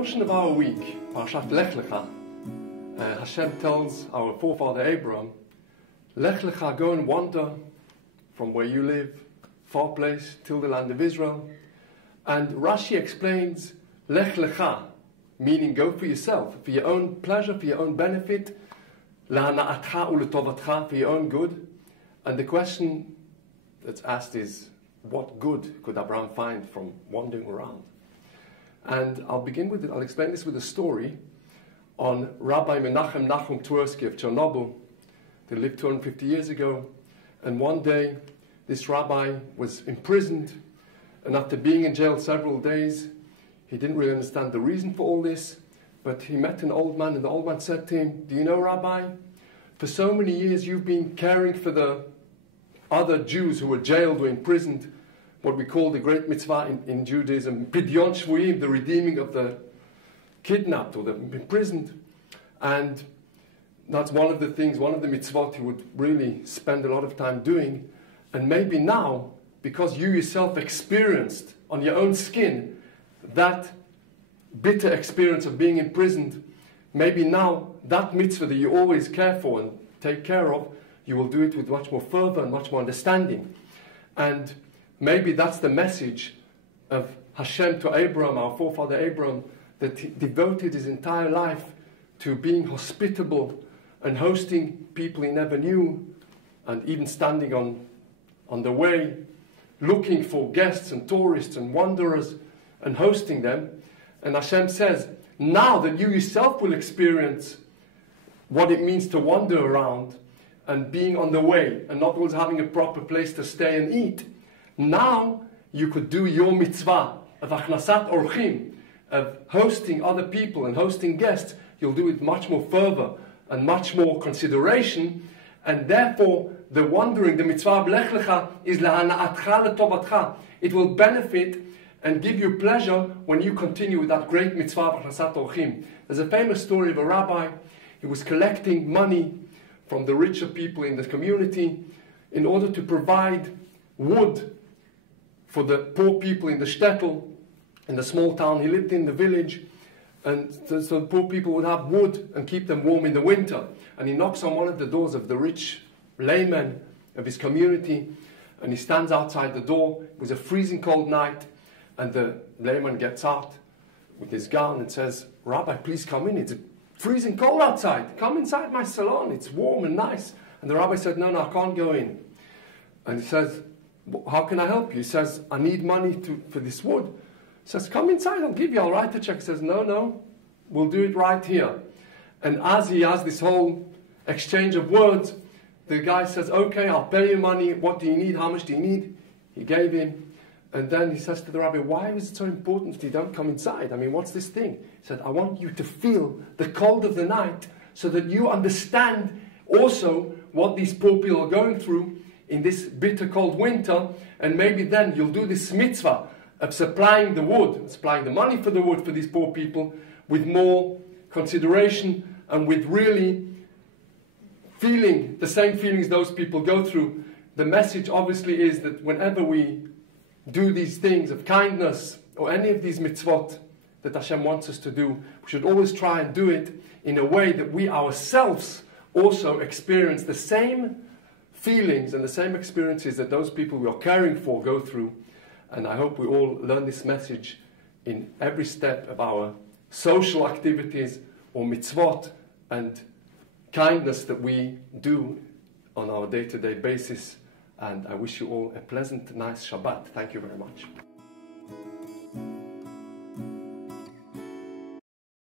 portion of our week, Parashat Lecha, Hashem tells our forefather Abraham, Lecha, go and wander from where you live, far place, till the land of Israel. And Rashi explains, Lecha, meaning go for yourself, for your own pleasure, for your own benefit, la'ana'atcha u'letovatcha, for your own good. And the question that's asked is, what good could Abraham find from wandering around? And I'll explain this with a story on Rabbi Menachem Nachum Twersky of Chernobyl. They lived 250 years ago. And one day, this rabbi was imprisoned. And after being in jail several days, he didn't really understand the reason for all this. But he met an old man, and the old man said to him, do you know, Rabbi, for so many years you've been caring for the other Jews who were jailed or imprisoned, what we call the great mitzvah in Judaism, Pidyon Shvuim, the redeeming of the kidnapped or the imprisoned. And that's one of the things, one of the mitzvot he would really spend a lot of time doing. And maybe now, because you yourself experienced on your own skin that bitter experience of being imprisoned, maybe now that mitzvah that you always care for and take care of, you will do it with much more fervor and much more understanding. And maybe that's the message of Hashem to Abraham, our forefather Abraham, that he devoted his entire life to being hospitable and hosting people he never knew, and even standing on the way, looking for guests and tourists and wanderers and hosting them. And Hashem says, now that you yourself will experience what it means to wander around and being on the way, and not always having a proper place to stay and eat, now you could do your mitzvah of achnasat orchim, of hosting other people and hosting guests. You'll do it much more fervor and much more consideration, and therefore the wandering, the mitzvah of Lech Lecha, is la'ana'atcha letovatcha. It will benefit and give you pleasure when you continue with that great mitzvah of achnasat orchim. There's a famous story of a rabbi. He was collecting money from the richer people in the community in order to provide wood for the poor people in the shtetl, in the small town he lived in, the village. And so poor people would have wood and keep them warm in the winter. And he knocks on one of the doors of the rich layman of his community, and he stands outside the door. It was a freezing cold night, and the layman gets out with his gown and says, Rabbi, please come in. It's freezing cold outside. Come inside my salon. It's warm and nice. And the rabbi said, no, I can't go in. And he says, how can I help you? He says, I need money for this wood. He says, come inside, I'll give you, I'll write the check. He says, no, we'll do it right here. And as he has this whole exchange of words, the guy says, okay, I'll pay you money. What do you need? How much do you need? He gave him. And then he says to the rabbi, why is it so important that you don't come inside? I mean, what's this thing? He said, I want you to feel the cold of the night so that you understand also what these poor people are going through in this bitter cold winter, and maybe then you'll do this mitzvah of supplying the wood, supplying the money for the wood for these poor people with more consideration and with really feeling the same feelings those people go through. The message obviously is that whenever we do these things of kindness or any of these mitzvot that Hashem wants us to do, we should always try and do it in a way that we ourselves also experience the same feelings and the same experiences that those people we are caring for go through. And I hope we all learn this message in every step of our social activities or mitzvot and kindness that we do on our day-to-day basis. And I wish you all a pleasant, nice Shabbat. Thank you very much.